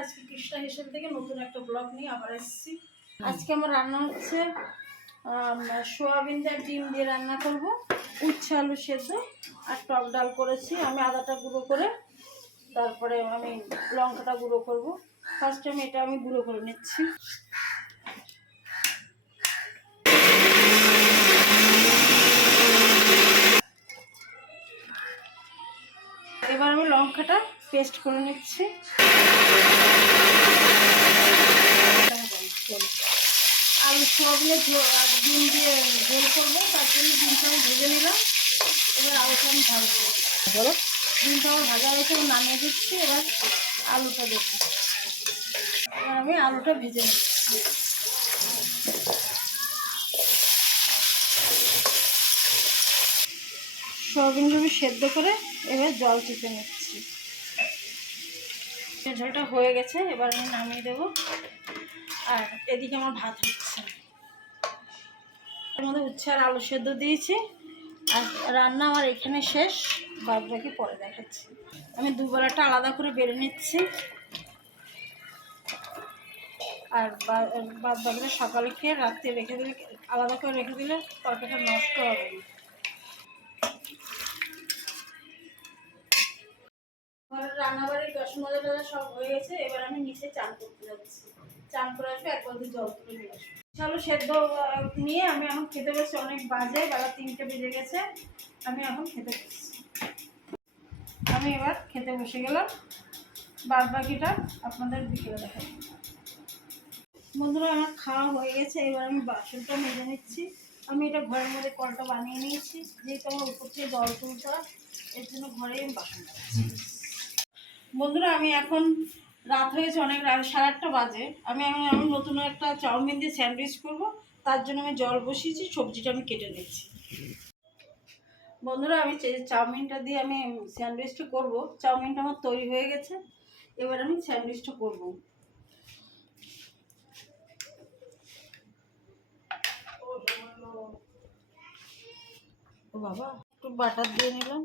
আজকে কৃষ্ণা হেসেল থেকে নতুন একটা ব্লগ নিয়ে আবার এসেছি। আজকে আমার রান্না হচ্ছে সোয়াবিন দিয়ে ডিম দিয়ে রান্না করব, উচ্ছে আলু সেদ্ধ আর টক ডাল করেছি। আমি আদাটা গুঁড়ো করে তারপরে আমি লঙ্কাটা গুঁড়ো করব। ফার্স্ট টাইম এটা আমি গুঁড়ো করে নিচ্ছি। এবার আমি লঙ্কাটা পেস্ট করে নিচ্ছি। আলু সোয়াবিনের ডিম দিয়ে ঝোল করবো, তার জন্য ডিমটা আমি ভেজে নিলাম। এবার আলুটা আমি ভাজবো। বলো, ডিমটা আমার ভাজা হয়েছে, নামিয়ে দিচ্ছি। এবার আলুটা দেবো। এবার আমি আলুটা ভেজে নিচ্ছি। সোয়াবিনগুলো সেদ্ধ করে এবার জল চিপে নিচ্ছি। ঝোলটা হয়ে গেছে, এবার আমি নামিয়ে দেবো। আর এদিকে আমার ভাত হচ্ছে। এর মধ্যে উচ্ছে আর আলু সেদ্ধ দিয়েছি। আর রান্না আমার এখানে শেষ, বাদ বাকি পরে দেখাচ্ছি। আমি দুবেলাটা আলাদা করে বেড়ে নিচ্ছি। আর বাদ বাকিটা সকালে খেয়ে রাত্রে রেখে দিলে, আলাদা করে রেখে দিলে তরকারিটা নষ্ট হবে না। ঘরের রান্নাবাড়ির বাসন মাজা টাজা সব হয়ে গেছে। এবার আমি নিচে চান করতে যাচ্ছি। চান করে আসবো, এক বালতি জল তুলে নিয়ে আসবো। চলো সেদ্ধ নিয়ে আমি এখন খেতে বসছি। অনেক বাজে, বেলা 3টে বেজে গেছে। আমি এখন খেতে বসছি। আমি এবার খেতে বসে গেলাম। বাদ বাকিটা আপনাদের বিকেলে দেখাবো। বন্ধুরা, আমার খাওয়া হয়ে গেছে। এবার আমি বাসনটা মেজে নিচ্ছি। আমি এটা ঘরের মধ্যে কলটা বানিয়ে নিয়েছি, যেহেতু আমার উপর থেকে জল তুলতে হয়, এর জন্য ঘরেই আমি বাসন মাজছি। বন্ধুরা, আমি এখন রাত হয়েছে, অনেক রাত, 8:30 বাজে। আমি নতুন একটা চাউমিন দিয়ে স্যান্ডউইচ করব, তার জন্য আমি জল বসিয়েছি। সবজিটা আমি কেটে নিচ্ছি। বন্ধুরা, আমি চাউমিনটা দিয়ে আমি স্যান্ডউইচটা করব। চাউমিনটা আমার তৈরি হয়ে গেছে। এবার আমি স্যান্ডউইচটা করব। ও বাবা, একটু বাটার দিয়ে নিলাম।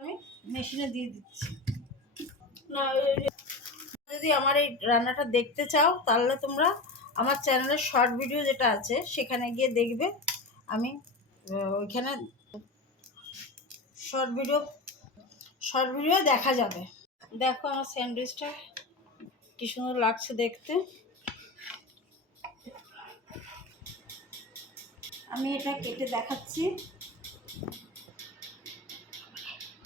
আমি মেশিনে দিয়ে দিচ্ছি। না, যদি আমার এই রান্নাটা দেখতে চাও তাহলে তোমরা আমার চ্যানেলের শর্ট ভিডিও যেটা আছে সেখানে গিয়ে দেখবে। আমি ওইখানে শর্ট ভিডিও দেখা যাবে। দেখো আমার স্যান্ডউইচটা কি সুন্দর লাগছে দেখতে। আমি এটা কেটে দেখাচ্ছি।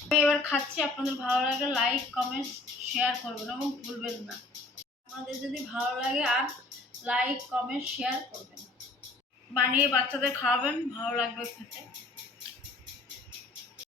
আমি এবার খাচ্ছি। আপনাদের ভালো লাগে লাইক কমেন্ট শেয়ার করবেন এবং ভুলবেন না। আমাদের যদি ভালো লাগে আর লাইক কমেন্ট শেয়ার করবেন, বানিয়ে বাচ্চাদের খাওয়াবেন, ভালো লাগবে খেতে।